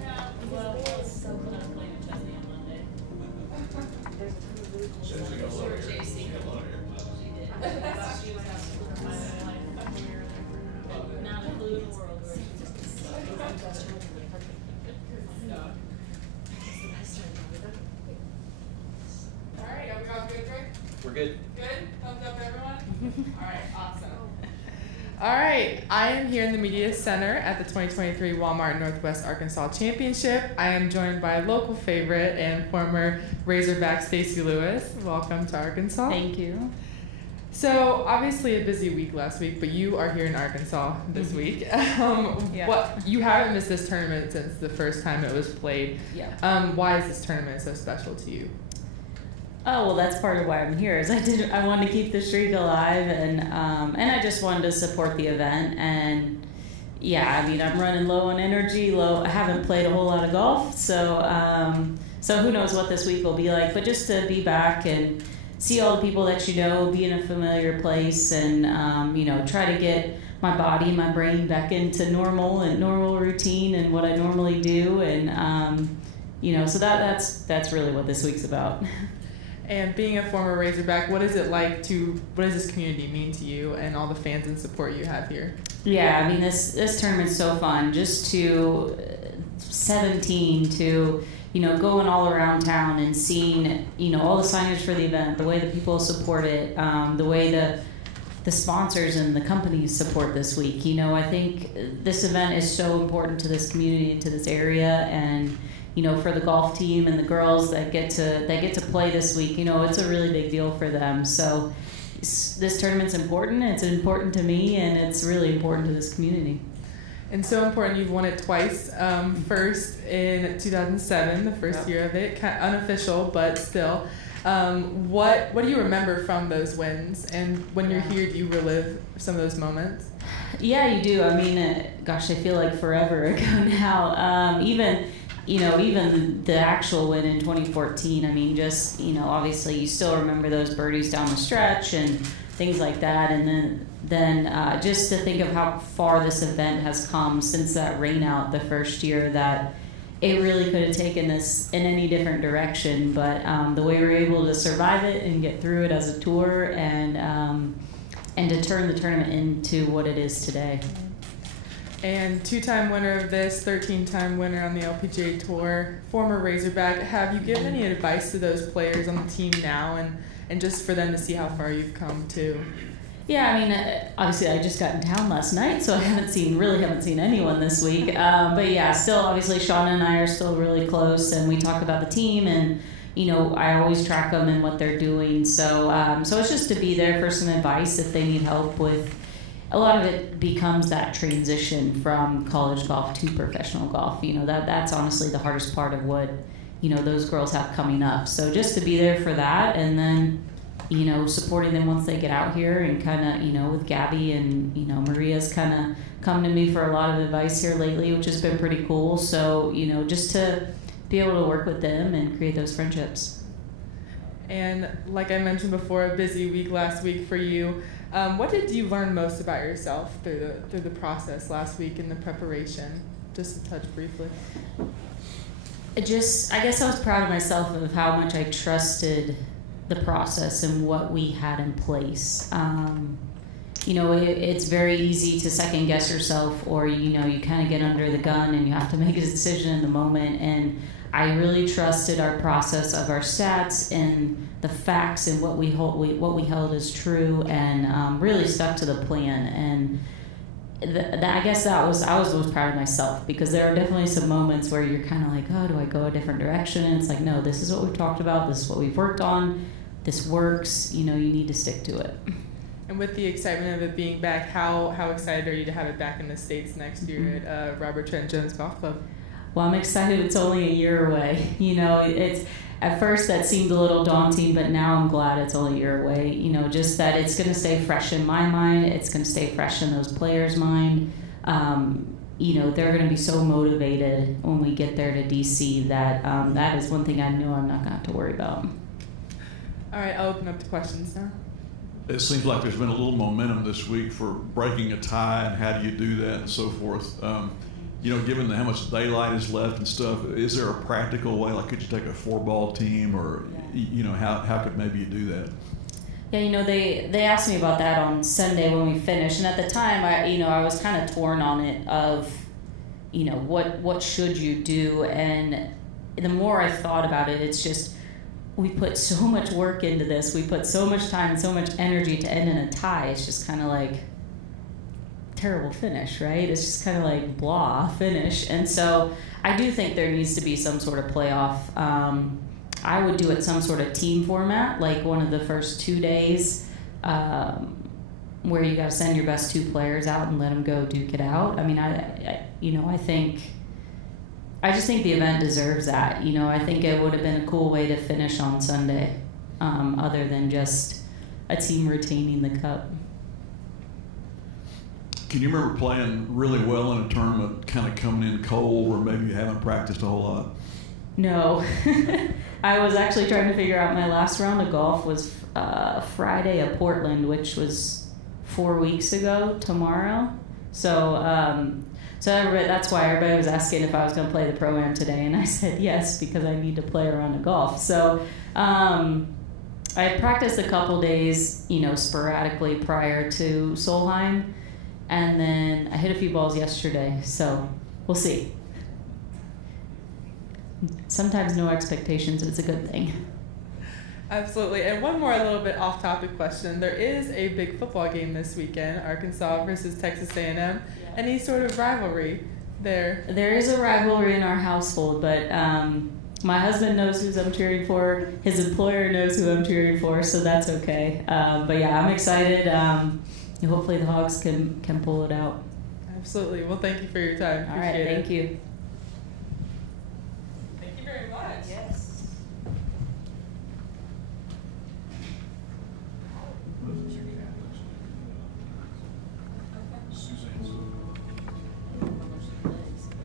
Yeah, well, so I'm playing a Chesney on Monday. She was chasing. She did. She was asking for my life. Not a clue in the world where she just All right, are we all good, Greg? We're good. Good? Thumbs up, everyone? All right, awesome. All right, I am here in the Media Center at the 2023 Walmart Northwest Arkansas Championship. I am joined by local favorite and former Razorback Stacy Lewis. Welcome to Arkansas. Thank you. So obviously a busy week last week, but you are here in Arkansas this week. What you haven't missed this tournament since the first time it was played. Yeah. Why is this tournament so special to you? Oh, well, that's part of why I'm here. Is I wanted to keep the streak alive, and I just wanted to support the event. And yeah, I mean, I'm running low on energy. I haven't played a whole lot of golf, so who knows what this week will be like. But just to be back and see all the people that you know, be in a familiar place, and try to get my body and my brain back into normal routine and what I normally do, and so that's really what this week's about. And being a former Razorback, what does this community mean to you and all the fans and support you have here? Yeah, I mean, this tournament's so fun. Just to 17 to, going all around town and seeing, all the signage for the event, the way the people support it, the way the sponsors and the companies support this week. I think this event is so important to this community and to this area, and for the golf team and the girls that get to play this week, it's a really big deal for them. So this tournament's important. It's important to me, and it's really important to this community. And so important, you've won it twice. First in 2007, the first year of it, kind of unofficial, but still. What do you remember from those wins? And when you're here, do you relive some of those moments? Yeah, you do. I mean, I feel like forever ago now. Even the actual win in 2014, I mean, just, obviously you still remember those birdies down the stretch and things like that. And then just to think of how far this event has come since that rain out the first year, that it really could have taken this in any different direction. But the way we were able to survive it and get through it as a tour, and to turn the tournament into what it is today. And two-time winner of this, 13-time winner on the LPGA Tour, former Razorback. Have you given any advice to those players on the team now, and just for them to see how far you've come too? Yeah, I mean, obviously I just got in town last night, so I haven't seen anyone this week. But yeah, still, obviously Shauna and I are still really close, and we talk about the team, and I always track them and what they're doing. So it's just to be there for some advice if they need help with. A lot of it becomes that transition from college golf to professional golf. That's honestly the hardest part of what, those girls have coming up. So just to be there for that, and then, supporting them once they get out here, and kind of, with Gabby and, Maria's kind of come to me for a lot of advice here lately, which has been pretty cool. So, just to be able to work with them and create those friendships. And like I mentioned before, a busy week last week for you. What did you learn most about yourself through the process last week in the preparation? Just to touch briefly. I guess I was proud of myself of how much I trusted the process and what we had in place. It's very easy to second guess yourself, or you kind of get under the gun and you have to make a decision in the moment. And I really trusted our process of our stats and the facts and what we held as true, and really stuck to the plan. And I guess I was most proud of myself, because there are definitely some moments where you're kind of like, oh, do I go a different direction? And it's like, no, this is what we've talked about. This is what we've worked on. This works. You need to stick to it. And with the excitement of it being back, how excited are you to have it back in the States next year at Robert Trent Jones Golf Club? Well, I'm excited. It's only a year away. It's at first that seemed a little daunting, but now I'm glad it's only a year away. Just that it's going to stay fresh in my mind. It's going to stay fresh in those players' mind. They're going to be so motivated when we get there to DC that that is one thing I know I'm not going to have to worry about. All right, I'll open up to questions now. It seems like there's been a little momentum this week for breaking a tie, and how do you do that and so forth. given how much daylight is left and stuff, is there a practical way? Like, could you take a 4-ball team, or how could maybe you do that? Yeah, they asked me about that on Sunday when we finished, and at the time, I was kind of torn on it of, what should you do, and the more I thought about it, it's just, we put so much work into this, we put so much time and so much energy to end in a tie. It's just kind of like terrible finish, right? It's just kind of like blah finish. And so I do think there needs to be some sort of playoff. I would do it some sort of team format, like one of the first 2 days where you got to send your best 2 players out and let them go duke it out. I mean, I just think the event deserves that. I think it would have been a cool way to finish on Sunday, other than just a team retaining the cup. Can you remember playing really well in a tournament, kind of coming in cold, where maybe you haven't practiced a whole lot? No. I was actually trying to figure out, my last round of golf was Friday at Portland, which was 4 weeks ago tomorrow. So that's why everybody was asking if I was going to play the Pro-Am today, and I said yes, because I need to play a round of golf. So I practiced a couple days, sporadically prior to Solheim, and then I hit a few balls yesterday, so we'll see. Sometimes no expectations is a good thing. Absolutely. And one more little bit off-topic question. There is a big football game this weekend, Arkansas versus Texas A&M. Yeah. Any sort of rivalry there? There is a rivalry in our household, but my husband knows who I'm cheering for. His employer knows who I'm cheering for, so that's okay. But yeah, I'm excited. Hopefully the Hogs can pull it out. Absolutely. Well, thank you for your time. All right, thank you.